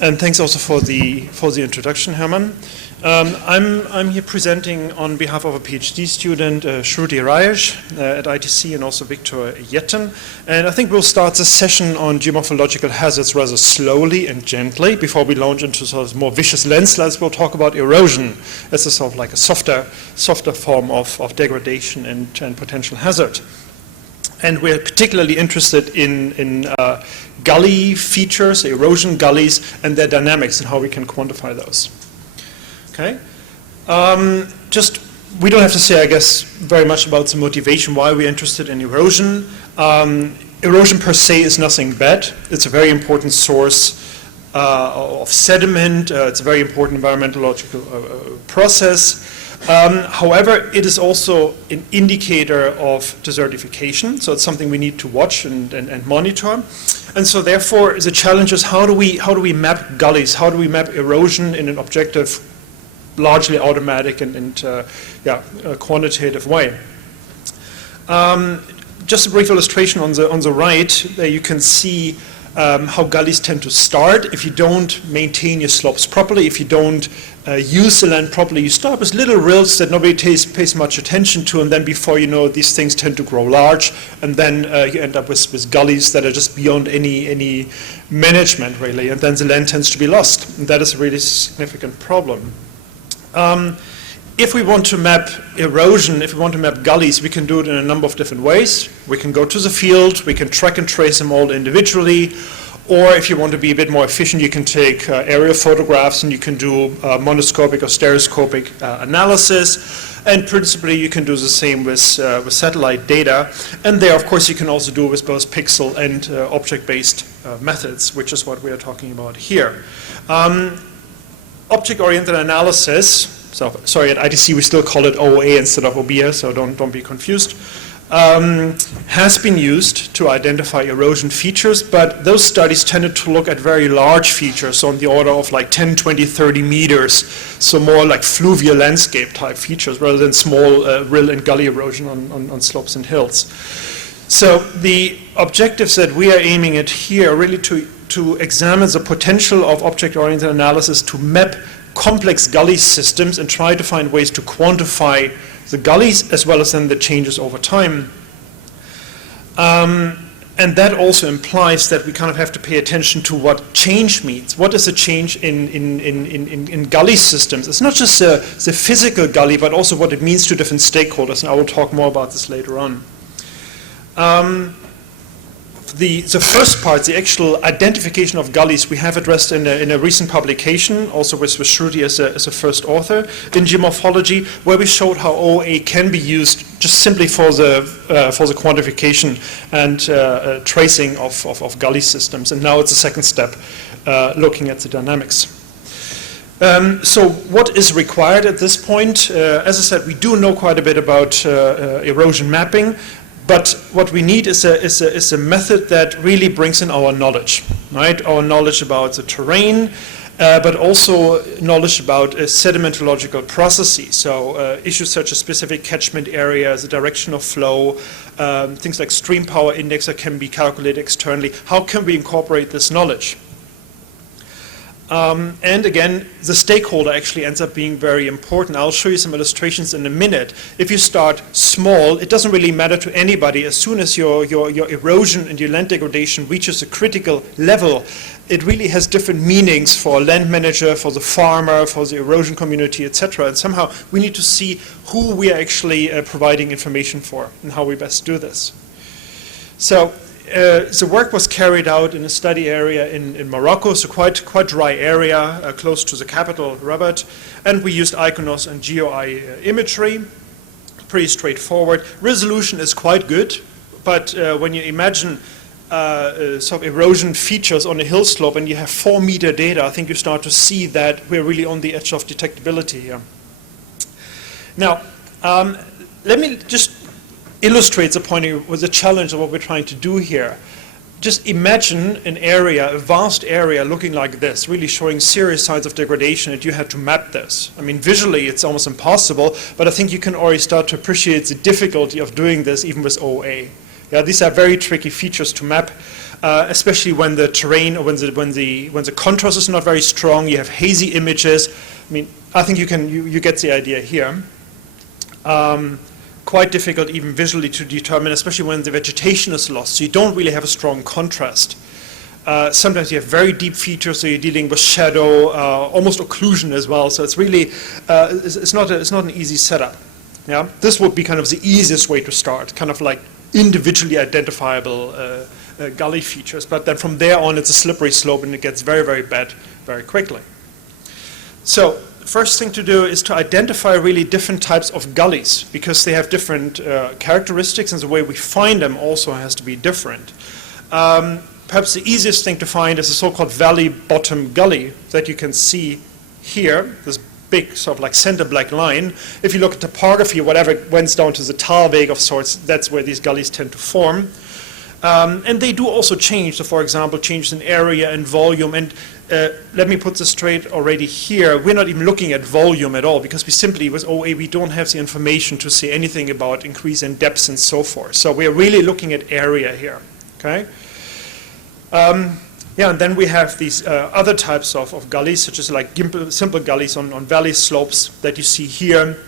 And thanks also for the introduction, Herman. I'm here presenting on behalf of a PhD student, Shruthi at ITC, and also Victor Jetten. And I think we'll start the session on geomorphological hazards rather slowly and gently before we launch into sort of more vicious landslides. We'll talk about erosion as a sort of like a softer form of degradation and potential hazard. And we're particularly interested in gully features, erosion gullies, and their dynamics and how we can quantify those. Okay. We don't have to say, I guess, very much about the motivation why we're interested in erosion. Erosion per se is nothing bad. It's a very important source of sediment. It's a very important environmental process. However, it is also an indicator of desertification, so it's something we need to watch and monitor. And so therefore, the challenge is how do we map gullies? How do we map erosion in an objective, largely automatic and quantitative way? Just a brief illustration on the right, there you can see how gullies tend to start. If you don't maintain your slopes properly, if you don't use the land properly, you start with little rills that nobody pays much attention to, and then before you know, these things tend to grow large, and then you end up with gullies that are just beyond any management, really, and then the land tends to be lost, and that is a really significant problem. If we want to map erosion, if we want to map gullies, we can do it in a number of different ways. We can go to the field, we can track and trace them all individually, or if you want to be a bit more efficient, you can take aerial photographs and you can do monoscopic or stereoscopic analysis, and principally you can do the same with satellite data. And there, of course, you can also do it with both pixel and object-based methods, which is what we are talking about here. Object-oriented analysis, so sorry, at ITC we still call it OA instead of OBIA, so don't be confused, has been used to identify erosion features, but those studies tended to look at very large features on the order of like 10, 20, 30 meters, so more like fluvial landscape type features rather than small rill and gully erosion on slopes and hills. So the objectives that we are aiming at here are really to examine the potential of object-oriented analysis to map complex gully systems and try to find ways to quantify the gullies as well as then the changes over time. And that also implies that we kind of have to pay attention to what change means. What is a change in gully systems? It's not just the physical gully, but also what it means to different stakeholders, and I will talk more about this later on. The first part, the actual identification of gullies, we have addressed in a recent publication, also with Shruthi as a first author, in geomorphology, where we showed how OA can be used just simply for the quantification and tracing of gully systems. And now it's a second step, looking at the dynamics. So what is required at this point? As I said, we do know quite a bit about erosion mapping. But what we need is a method that really brings in our knowledge, right? Our knowledge about the terrain, but also knowledge about sedimentological processes. So issues such as specific catchment areas, the direction of flow, things like stream power index that can be calculated externally. How can we incorporate this knowledge? And again, the stakeholder actually ends up being very important. I'll show you some illustrations in a minute. If you start small, it doesn't really matter to anybody. As soon as your erosion and your land degradation reaches a critical level, it really has different meanings for a land manager, for the farmer, for the erosion community, etc. And somehow we need to see who we are actually providing information for and how we best do this. So the work was carried out in a study area in Morocco, so quite dry area, close to the capital, Rabat, and we used Iconos and Geo-Imagery, pretty straightforward. Resolution is quite good, but when you imagine sort of erosion features on a hill slope and you have 4-meter data, I think you start to see that we're really on the edge of detectability here. Now, let me just illustrates the point with the challenge of what we're trying to do here. Just imagine an area, a vast area looking like this, really showing serious signs of degradation, and you had to map this. I mean, visually it's almost impossible, but I think you can already start to appreciate the difficulty of doing this even with OA. Yeah, these are very tricky features to map. especially when the terrain or when the contrast is not very strong. You have hazy images. I mean, I think you get the idea here. Quite difficult even visually to determine, especially when the vegetation is lost. So you don't really have a strong contrast. Sometimes you have very deep features, so you're dealing with shadow, almost occlusion as well. So it's really, it's not an easy setup. Yeah, this would be kind of the easiest way to start, kind of like individually identifiable gully features. But then from there on, it's a slippery slope, and it gets very, very bad very quickly. So the first thing to do is to identify really different types of gullies, because they have different characteristics, and the way we find them also has to be different. Perhaps the easiest thing to find is a so-called valley bottom gully that you can see here, this big sort of like center black line. If you look at topography, whatever went down to the Talweg of sorts, that's where these gullies tend to form. And they do also change. So for example, changes in area and volume. And let me put this straight already here. We're not even looking at volume at all, because we simply, with OA, we don't have the information to say anything about increase in depths and so forth. So we're really looking at area here, okay? Yeah, and then we have these other types of gullies, such as like simple gullies on valley slopes that you see here.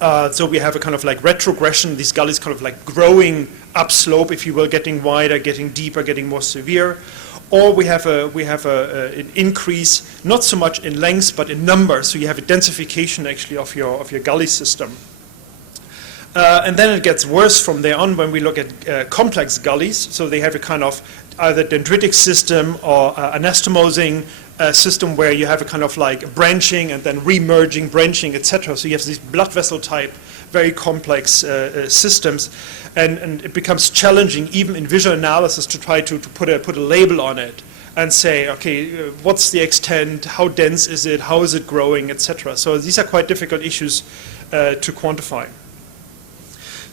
So we have a kind of like retrogression, these gullies kind of like growing upslope, if you will, getting wider, getting deeper, getting more severe. Or we have an increase, not so much in length, but in number. So you have a densification actually of your gully system. And then it gets worse from there on when we look at complex gullies. So they have a kind of either dendritic system or anastomosing system where you have a kind of like branching and then remerging, branching, etc. So you have these blood vessel type, very complex systems. And it becomes challenging even in visual analysis to try to put a label on it and say, okay, what's the extent, how dense is it, how is it growing, etc. So these are quite difficult issues to quantify.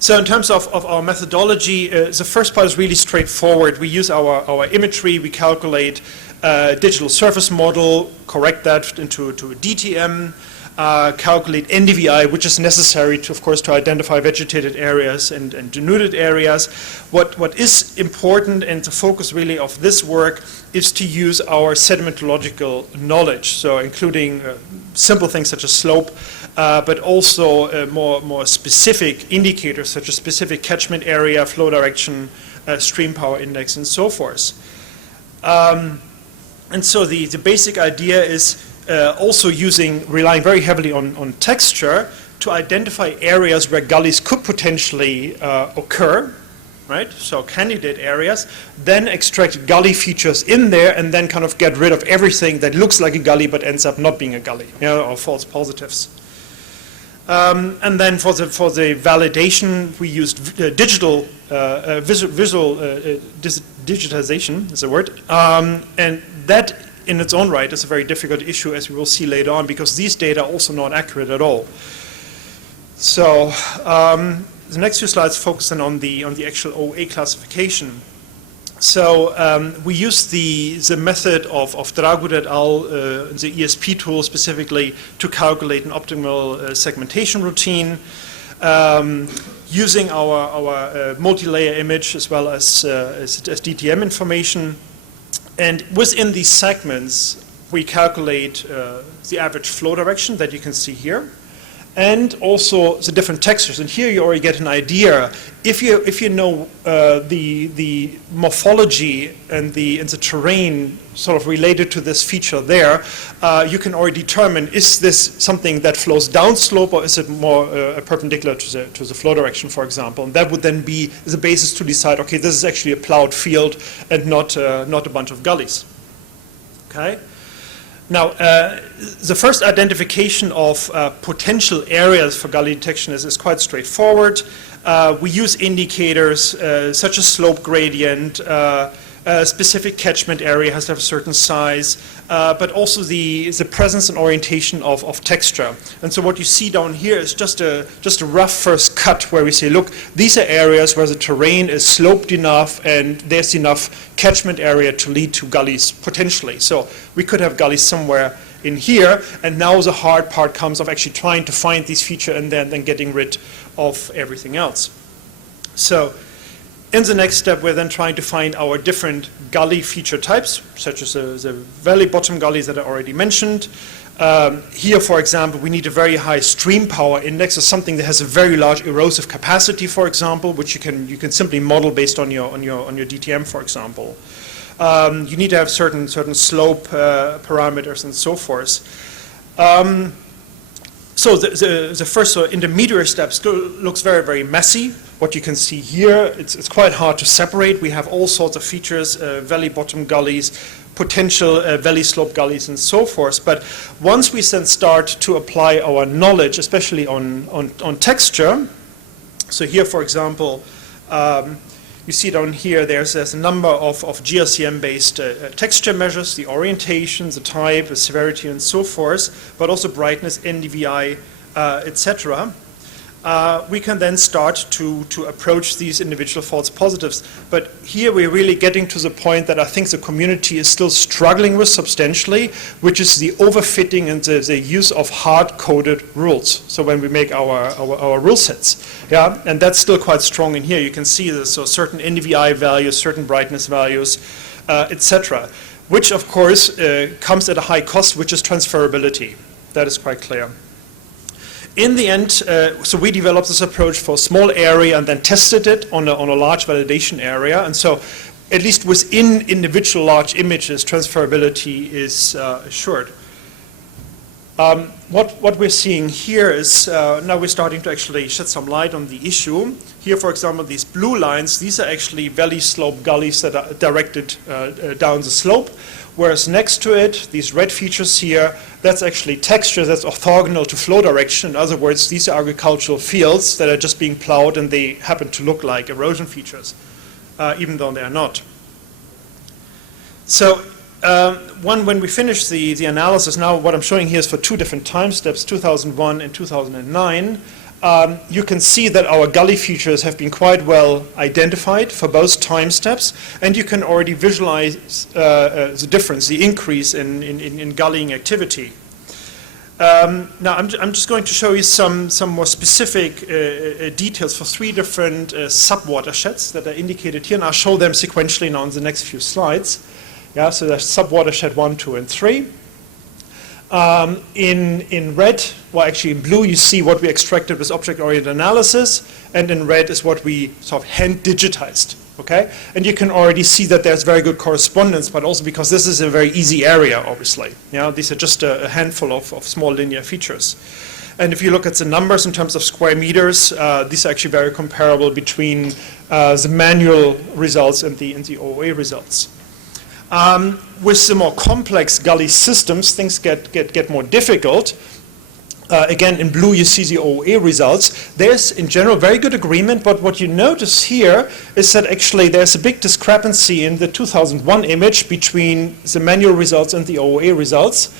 So in terms of our methodology, the first part is really straightforward. We use our imagery, we calculate digital surface model, correct that into a DTM, calculate NDVI, which is necessary to, of course, to identify vegetated areas and denuded areas. What is important, and the focus really of this work, is to use our sedimentological knowledge, so including simple things such as slope, but also more specific indicators such as specific catchment area, flow direction, stream power index, and so forth. And so the basic idea is also relying very heavily on texture to identify areas where gullies could potentially occur, right? So candidate areas, then extract gully features in there, and then kind of get rid of everything that looks like a gully but ends up not being a gully, or false positives. And then for the validation, we used digital visual digitization is the word, and that in its own right is a very difficult issue, as we will see later on, because these data are also not accurate at all. So the next few slides focus on the actual OA classification. So we use the method of Dragut et al., the ESP tool specifically, to calculate an optimal segmentation routine, using our multi-layer image as well as DTM information. And within these segments, we calculate the average flow direction that you can see here, and also the different textures. And here you already get an idea. If you know the morphology and the terrain sort of related to this feature there, you can already determine, is this something that flows downslope, or is it more perpendicular to the flow direction, for example? And that would then be the basis to decide, okay, this is actually a plowed field and not a bunch of gullies. Okay. Now, the first identification of potential areas for gully detection is quite straightforward. We use indicators such as slope gradient, specific catchment area has to have a certain size, but also the presence and orientation of texture. And so what you see down here is just a rough first cut where we say, look, these are areas where the terrain is sloped enough and there's enough catchment area to lead to gullies potentially. So we could have gullies somewhere in here, and now the hard part comes of actually trying to find these features and then getting rid of everything else. So In the next step, we're then trying to find our different gully feature types, such as the valley bottom gullies that I already mentioned. Here, for example, we need a very high stream power index, or something that has a very large erosive capacity, for example, which you can simply model based on your DTM, for example. You need to have certain slope parameters and so forth. So the first intermediary steps looks very, very messy. What you can see here, it's quite hard to separate. We have all sorts of features, valley bottom gullies, potential valley slope gullies, and so forth. But once we then start to apply our knowledge, especially on texture, so here, for example, you see down here, there's a number of GLCM-based texture measures, the orientation, the type, the severity, and so forth, but also brightness, NDVI, etc. We can then start to approach these individual false positives. But here we're really getting to the point that I think the community is still struggling with substantially, which is the overfitting and the use of hard-coded rules. So when we make our rule sets, yeah, and that's still quite strong in here. You can see this, so certain NDVI values, certain brightness values, etc., which of course comes at a high cost, which is transferability. That is quite clear. In the end, so we developed this approach for a small area and then tested it on a large validation area. And so at least within individual large images, transferability is assured. What we're seeing here is, now we're starting to actually shed some light on the issue. Here, for example, these blue lines, these are actually valley slope gullies that are directed down the slope. Whereas next to it, these red features here, that's actually texture that's orthogonal to flow direction. In other words, these are agricultural fields that are just being plowed and they happen to look like erosion features, even though they are not. So when we finish the analysis, now what I'm showing here is for two different time steps, 2001 and 2009. You can see that our gully features have been quite well identified for both time steps, and you can already visualize the difference, the increase in gullying activity. Now I'm just going to show you some more specific details for three different sub-watersheds that are indicated here, and I'll show them sequentially now in the next few slides. Yeah, so there's sub-watershed 1, 2, and 3. In red, well actually in blue, you see what we extracted with object-oriented analysis, and in red is what we sort of hand digitized, okay? And you can already see that there's very good correspondence, but also because this is a very easy area, obviously. Yeah, these are just a handful of small linear features. And if you look at the numbers in terms of square meters, these are actually very comparable between the manual results and the OOA results. With the more complex gully systems, things get more difficult. Again, in blue, you see the OOA results. There's, in general, very good agreement, but what you notice here is that actually there's a big discrepancy in the 2001 image between the manual results and the OOA results.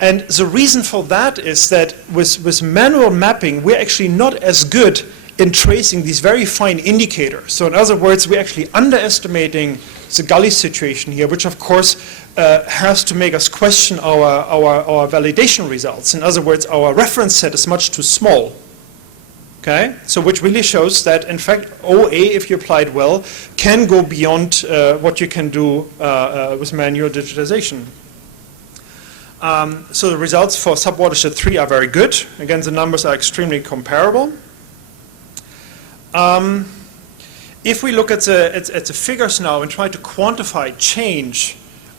And the reason for that is that with manual mapping, we're actually not as good in tracing these very fine indicators. So in other words, we're actually underestimating the gully situation here, which of course has to make us question our validation results. In other words, our reference set is much too small. Okay, so which really shows that in fact OA, if you apply it well, can go beyond what you can do with manual digitization. So the results for sub-watershed 3 are very good. Again, the numbers are extremely comparable. If we look at the figures now and try to quantify change,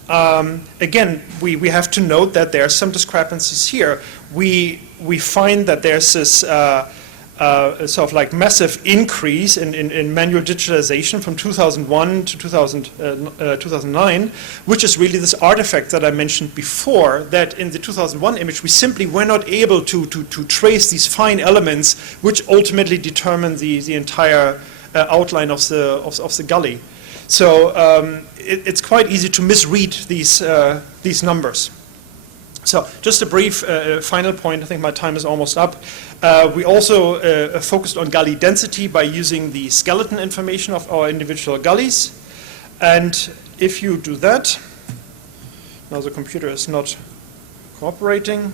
again, we have to note that there are some discrepancies here. We find that there's this sort of like massive increase in manual digitalization from 2001 to 2009, which is really this artifact that I mentioned before, that in the 2001 image we simply were not able to trace these fine elements which ultimately determine the entire outline of the gully. So it's quite easy to misread these numbers. So just a brief final point, I think my time is almost up. We also focused on gully density by using the skeleton information of our individual gullies. And if you do that, now the computer is not cooperating.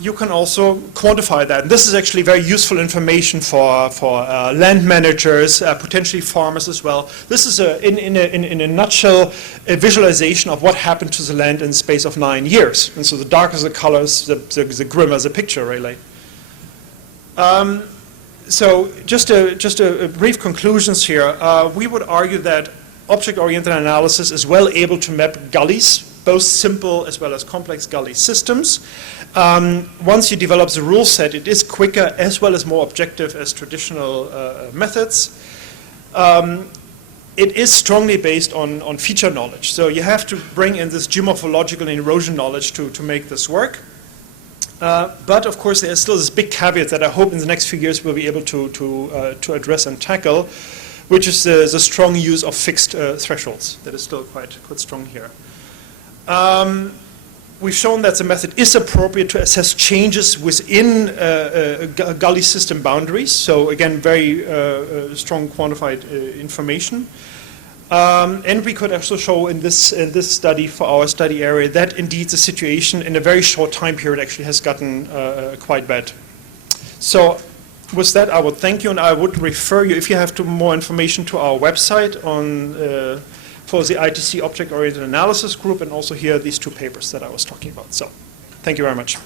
you can also quantify that. And this is actually very useful information for land managers, potentially farmers as well. This is, in a nutshell, a visualization of what happened to the land in the space of 9 years. And so the darker the colors, the grimmer the picture, really. So just a brief conclusions here. We would argue that object-oriented analysis is well able to map gullies, both simple as well as complex gully systems. Once you develop the rule set, it is quicker as well as more objective as traditional methods. It is strongly based on feature knowledge. So you have to bring in this geomorphological and erosion knowledge to make this work. But of course, there's still this big caveat that I hope in the next few years we'll be able to address and tackle, which is the strong use of fixed thresholds. That is still quite strong here. We've shown that the method is appropriate to assess changes within gully system boundaries. So again, very strong quantified information. And we could also show in this study for our study area that indeed the situation in a very short time period actually has gotten quite bad. So with that, I would thank you, and I would refer you, if you have more information, to our website on for the ITC Object-Oriented Analysis Group, and also here these two papers that I was talking about. So thank you very much.